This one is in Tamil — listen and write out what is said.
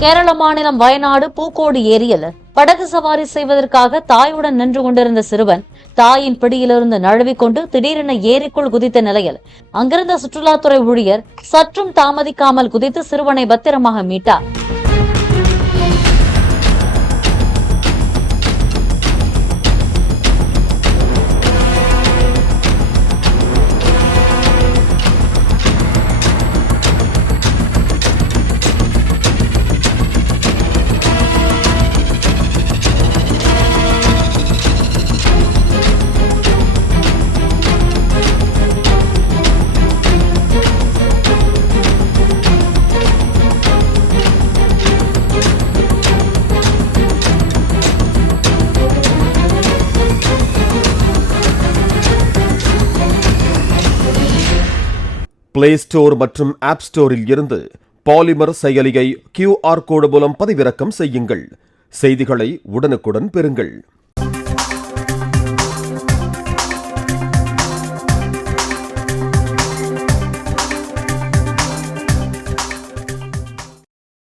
கேரள மாநிலம் வயநாடு பூக்கோடு ஏரியில் படகு சவாரி செய்வதற்காக தாயுடன் நின்று கொண்டிருந்த சிறுவன் தாயின் பிடியிலிருந்து நழுவிக்கொண்டு திடீரென ஏரிக்குள் குதித்த நிலையில் அங்கிருந்த சுற்றுலாத்துறை ஊழியர் சற்றும் தாமதிக்காமல் குதித்து சிறுவனை பத்திரமாக மீட்டார். பிளே ஸ்டோர் மற்றும் ஆப் ஸ்டோரில் இருந்து பாலிமர் செயலியை QR கோடு மூலம் பதிவிறக்கம் செய்யுங்கள். செய்திகளை உடனுக்குடன் பெறுங்கள்.